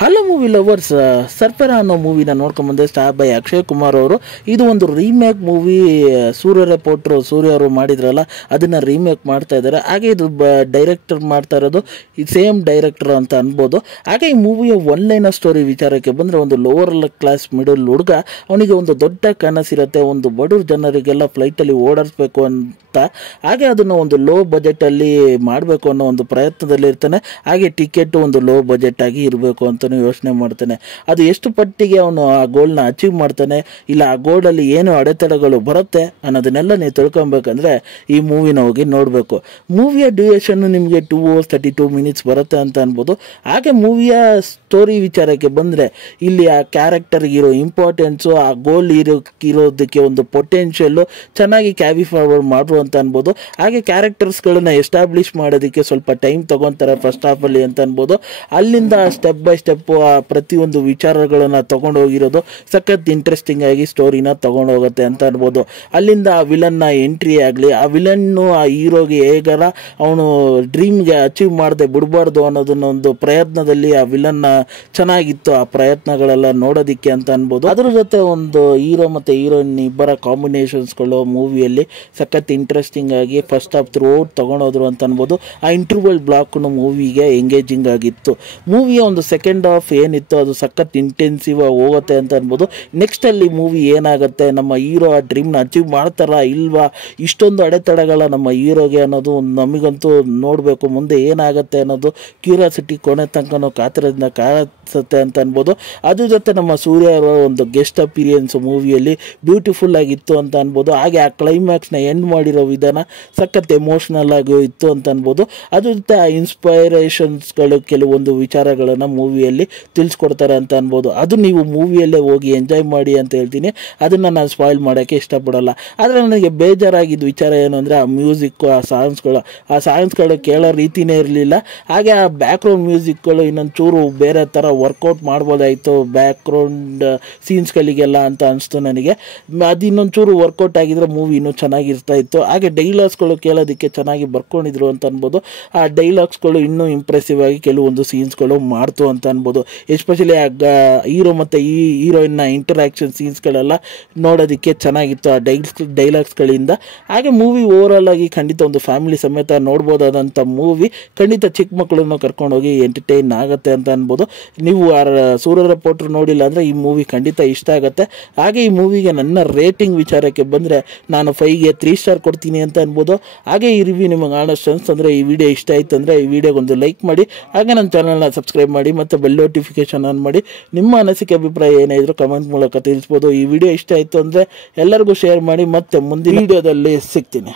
Hello movie lovers, ಸರ್ಪರ ಅನ್ನೋ ಮೂವಿನ ನೋಡ್ಕೊಂಬಂದೆ. Star by Akshay Kumar ಅವರು. ಇದು ಒಂದು ರೀಮೇಕ್ ಮೂವಿ. ಸೂರ್ಯ ಅವರು ಮಾಡಿದ್ರಲ್ಲ, ಅದನ್ನು ರೀಮೇಕ್ ಮಾಡ್ತಾ ಇದ್ದಾರೆ. ಹಾಗೆ ಇದು ಡೈರೆಕ್ಟರ್ ಮಾಡ್ತಾ ಇರೋದು ಸೇಮ್ ಡೈರೆಕ್ಟರ್ ಅಂತ ಅನ್ಬೋದು. ಹಾಗೆ ಈ ಮೂವಿಯ ಒನ್ಲೈನ್ ಸ್ಟೋರಿ ವಿಚಾರಕ್ಕೆ ಬಂದರೆ, ಒಂದು ಲೋವರ್ ಕ್ಲಾಸ್ ಮಿಡಲ್ ಹುಡುಗ, ಅವನಿಗೆ ಒಂದು ದೊಡ್ಡ ಕನಸಿರುತ್ತೆ, ಒಂದು ಬಡವ್ರ ಜನರಿಗೆಲ್ಲ ಫ್ಲೈಟಲ್ಲಿ ಓಡಿಸ್ಬೇಕು ಅಂತ. ಹಾಗೆ ಅದನ್ನು ಒಂದು ಲೋ ಬಜೆಟಲ್ಲಿ ಮಾಡಬೇಕು ಅನ್ನೋ ಒಂದು ಪ್ರಯತ್ನದಲ್ಲಿ ಇರ್ತಾನೆ. ಹಾಗೆ ಟಿಕೆಟ್ ಒಂದು ಲೋ ಬಜೆಟ್ ಆಗಿ ಇರಬೇಕು ಅಂತ ಯೋಚನೆ ಮಾಡ್ತಾನೆ. ಅದು ಎಷ್ಟು ಪಟ್ಟಿಗೆ ಅವನು ಆ ಗೋಲ್ನ ಅಚೀವ್ ಮಾಡ್ತಾನೆ, ಇಲ್ಲ ಆ ಗೋಲ್ಡಲ್ಲಿ ಏನು ಅಡೆತಡೆಗಳು ಬರುತ್ತೆ ಅನ್ನೋದನ್ನೆಲ್ಲ ನೀವು ತಿಳ್ಕೊಬೇಕಂದ್ರೆ ಈ ಮೂವಿನ ಹೋಗಿ ನೋಡಬೇಕು. ಮೂವಿಯ ಡ್ಯೂರೇಷನ್ ನಿಮಗೆ 2 hours 32 minutes ಬರುತ್ತೆ ಅಂತ ಅನ್ಬೋದು. ಹಾಗೆ ಮೂವಿಯ ಸ್ಟೋರಿ ವಿಚಾರಕ್ಕೆ ಬಂದರೆ, ಇಲ್ಲಿ ಆ ಕ್ಯಾರೆಕ್ಟರ್ಗೆ ಇರೋ ಇಂಪಾರ್ಟೆನ್ಸು, ಆ ಗೋಲ್ ಇರೋದಕ್ಕೆ ಒಂದು ಪೊಟೆನ್ಷಿಯಲ್ಲು ಚೆನ್ನಾಗಿ ಕ್ಯಾರಿ ಫಾರ್ವರ್ಡ್ ಮಾಡುವ ಅಂತ ಅನ್ಬೋದು. ಹಾಗೆ ಕ್ಯಾರೆಕ್ಟರ್ಸ್ಗಳನ್ನ ಎಸ್ಟಾಬ್ಲಿಷ್ ಮಾಡೋದಕ್ಕೆ ಸ್ವಲ್ಪ ಟೈಮ್ ತಗೊತಾರೆ ಫಸ್ಟ್ ಹಾಫಲ್ಲಿ ಅಂತ ಅನ್ಬೋದು. ಅಲ್ಲಿಂದ ಸ್ಟೆಪ್ ಬೈ ಸ್ಟೆಪ್ ಆ ಪ್ರತಿಯೊಂದು ವಿಚಾರಗಳನ್ನು ತಗೊಂಡು ಹೋಗಿರೋದು ಸಖತ್ ಇಂಟ್ರೆಸ್ಟಿಂಗ್ ಆಗಿ ಸ್ಟೋರಿನ ತಗೊಂಡು ಹೋಗುತ್ತೆ ಅಂತ ಅನ್ಬೋದು. ಅಲ್ಲಿಂದ ಆ ವಿಲನ್ನ ಎಂಟ್ರಿ ಆಗಲಿ, ಆ ವಿಲನ್ನು ಆ ಹೀರೋಗೆ ಹೇಗಾರ ಅವನು ಡ್ರೀಮ್ಗೆ ಅಚೀವ್ ಮಾಡದೆ ಬಿಡಬಾರ್ದು ಅನ್ನೋದನ್ನೊಂದು ಪ್ರಯತ್ನದಲ್ಲಿ ಆ ವಿಲನ್ನ ಚೆನ್ನಾಗಿತ್ತು. ಆ ಪ್ರಯತ್ನಗಳೆಲ್ಲ ನೋಡೋದಿಕ್ಕೆ ಅಂತ ಅನ್ಬೋದು. ಅದ್ರ ಜೊತೆ ಒಂದು ಹೀರೋ ಮತ್ತು ಹೀರೋಯಿನ್ ಇಬ್ಬರ ಕಾಂಬಿನೇಷನ್ಸ್ಗಳು ಮೂವಿಯಲ್ಲಿ ಸಖತ್ ಇಂಟ್ರೆಸ್ಟಿಂಗ್ ಆಗಿ ಫಸ್ಟ್ ಹಾಫ್ ಥ್ರೂ ಔಟ್ ತಗೊಂಡೋದ್ರು ಅಂತ ಅನ್ಬೋದು. ಆ ಇಂಟರ್ವಲ್ ಬ್ಲಾಕ್ ಮೂವಿಗೆ ಎಂಗೇಜಿಂಗ್ ಆಗಿತ್ತು. ಮೂವಿಯ ಒಂದು ಸೆಕೆಂಡ್ ಹಾಫ್ ಏನಿತ್ತು ಅದು ಸಖತ್ ಇಂಟೆನ್ಸಿವ್ ಆಗಿ ಹೋಗುತ್ತೆ ಅಂತ ಅನ್ಬೋದು. ನೆಕ್ಸ್ಟ್ ಅಲ್ಲಿ ಮೂವಿ ಏನಾಗುತ್ತೆ, ನಮ್ಮ ಹೀರೋ ಆ ಡ್ರೀಮ್ನ ಅಚೀವ್ ಮಾಡ್ತಾರಾ ಇಲ್ವಾ, ಇಷ್ಟೊಂದು ಅಡೆತಡೆಗಳ ನಮ್ಮ ಹೀರೋಗೆ ಅನ್ನೋದು ನಮಗಂತೂ ನೋಡಬೇಕು, ಮುಂದೆ ಏನಾಗುತ್ತೆ ಅನ್ನೋದು ಕ್ಯೂರಿಯಾಸಿಟಿ ಕೊನೆ ತನಕ ಕಾತರದಿಂದ ಕಾಣಿಸುತ್ತೆ ಅಂತ ಅನ್ಬೋದು. ಅದ್ರ ಜೊತೆ ನಮ್ಮ ಸೂರ್ಯ ಅವರ ಒಂದು ಗೆಸ್ಟ್ ಅಪಿರಿಯನ್ಸ್ ಮೂವಿಯಲ್ಲಿ ಬ್ಯೂಟಿಫುಲ್ ಆಗಿತ್ತು ಅಂತ ಅನ್ಬೋದು. ಹಾಗೆ ಆ ಕ್ಲೈಮ್ಯಾಕ್ಸ್ನ ಎಂಡ್ ಮಾಡಿರೋ ವಿಧಾನ ಸಖತ್ ಎಮೋಷ್ನಲ್ ಆಗಿ ಇತ್ತು ಅಂತ ಅನ್ಬೋದು. ಅದ್ರ ಜೊತೆ ಆ ಇನ್ಸ್ಪೈರೇಷನ್ಸ್ಗಳು ಕೆಲವೊಂದು ವಿಚಾರಗಳನ್ನು ಮೂವಿಯಲ್ಲಿ ತಿಳಿಸ್ಕೊಡ್ತಾರೆ ಅಂತ ಅನ್ಬೋದು. ಅದು ನೀವು ಮೂವಿಯಲ್ಲೇ ಹೋಗಿ ಎಂಜಾಯ್ ಮಾಡಿ ಅಂತ ಹೇಳ್ತೀನಿ. ಅದನ್ನು ನಾನು ಸ್ಪಾಯ್ಲ್ ಮಾಡೋಕ್ಕೆ ಇಷ್ಟಪಡಲ್ಲ. ಆದರೆ ನನಗೆ ಬೇಜಾರಾಗಿದ್ದ ವಿಚಾರ ಏನು ಅಂದರೆ, ಆ ಮ್ಯೂಸಿಕ್ಕು, ಆ ಸಾಂಗ್ಸ್ಗಳು ಕೇಳೋ ರೀತಿಯೇ ಇರಲಿಲ್ಲ. ಹಾಗೆ ಆ ಬ್ಯಾಕ್ಗ್ರೌಂಡ್ ಮ್ಯೂಸಿಕ್ಗಳು ಇನ್ನೊಂದು ಚೂರು ಬೇರೆ ಥರ ವರ್ಕೌಟ್ ಮಾಡ್ಬೋದಾಯಿತು ಬ್ಯಾಕ್ಗ್ರೌಂಡ್ ಸೀನ್ಸ್ಗಳಿಗೆಲ್ಲ ಅಂತ ಅನಿಸ್ತು ನನಗೆ. ಅದು ಇನ್ನೊಂದು ಚೂರು ವರ್ಕೌಟ್ ಆಗಿದ್ರೆ ಮೂವಿ ಇನ್ನೂ ಚೆನ್ನಾಗಿರ್ತಾ ಇತ್ತು. ಹಾಗೆ ಡೈಲಾಗ್ಸ್ಗಳು ಕೇಳೋದಕ್ಕೆ ಚೆನ್ನಾಗಿ ಬರ್ಕೊಂಡಿದ್ರು ಅಂತ ಅನ್ಬೋದು. ಆ ಡೈಲಾಗ್ಸ್ಗಳು ಇನ್ನೂ ಇಂಪ್ರೆಸಿವ್ ಆಗಿ ಕೆಲವೊಂದು ಸೀನ್ಸ್ಗಳು ಮಾಡ್ತು ಅಂತ ಅನ್ಬೋದು. ಎಸ್ಪೆಷಲಿ ಆ ಹೀರೋ ಮತ್ತು ಈ ಹೀರೋಯಿನ್ನ ಇಂಟರಾಕ್ಷನ್ ಸೀನ್ಸ್ಗಳೆಲ್ಲ ನೋಡೋದಕ್ಕೆ ಚೆನ್ನಾಗಿತ್ತು ಆ ಡೈಲಾಗ್ಸ್ಗಳಿಂದ. ಹಾಗೆ ಮೂವಿ ಓವರಾಲ್ ಆಗಿ ಖಂಡಿತ ಒಂದು ಫ್ಯಾಮಿಲಿ ಸಮೇತ ನೋಡ್ಬೋದಾದಂಥ ಮೂವಿ. ಖಂಡಿತ ಚಿಕ್ಕ ಮಕ್ಕಳನ್ನು ಕರ್ಕೊಂಡೋಗಿ ಎಂಟರ್ಟೈನ್ ಆಗುತ್ತೆ ಅಂತ ಅನ್ಬೋದು. ನೀವು ಆ ಸೂರ್ಯ ರಿಪೋರ್ಟರ್ ನೋಡಿಲ್ಲ ಅಂದರೆ ಈ ಮೂವಿ ಖಂಡಿತ ಇಷ್ಟ ಆಗುತ್ತೆ. ಹಾಗೆ ಈ ಮೂವಿಗೆ ನನ್ನ ರೇಟಿಂಗ್ ವಿಚಾರಕ್ಕೆ ಬಂದರೆ, ನಾನು 5ಗೆ 3 ಸ್ಟಾರ್ ಕೊಡ್ತೀನಿ ಅಂತ ಅನ್ಬೋದು. ಹಾಗೆ ಈ ರಿವ್ಯೂ ನಿಮಗೆ ಆನಷ್ಟು ಅನಿಸ್ತಂದರೆ, ಈ ವಿಡಿಯೋ ಇಷ್ಟ ಆಯಿತು ಅಂದರೆ ಈ ವಿಡಿಯೋಗೊಂದು ಲೈಕ್ ಮಾಡಿ. ಹಾಗೆ ನನ್ನ ಚಾನಲ್ನ ಸಬ್ಸ್ಕ್ರೈಬ್ ಮಾಡಿ ಮತ್ತು ಬೆಲ್ ನೋಟಿಫಿಕೇಶನ್ ಆನ್ ಮಾಡಿ. ನಿಮ್ಮ ಅನಿಸಿಕೆ ಅಭಿಪ್ರಾಯ ಏನೇ ಇದ್ರೂ ಕಮೆಂಟ್ ಮೂಲಕ ತಿಳಿಸ್ಬೋದು. ಈ ವಿಡಿಯೋ ಇಷ್ಟ ಆಯಿತು ಅಂದರೆ ಎಲ್ಲರಿಗೂ ಶೇರ್ ಮಾಡಿ. ಮತ್ತೆ ಮುಂದಿನ ವಿಡಿಯೋದಲ್ಲಿ ಸಿಗ್ತೀನಿ.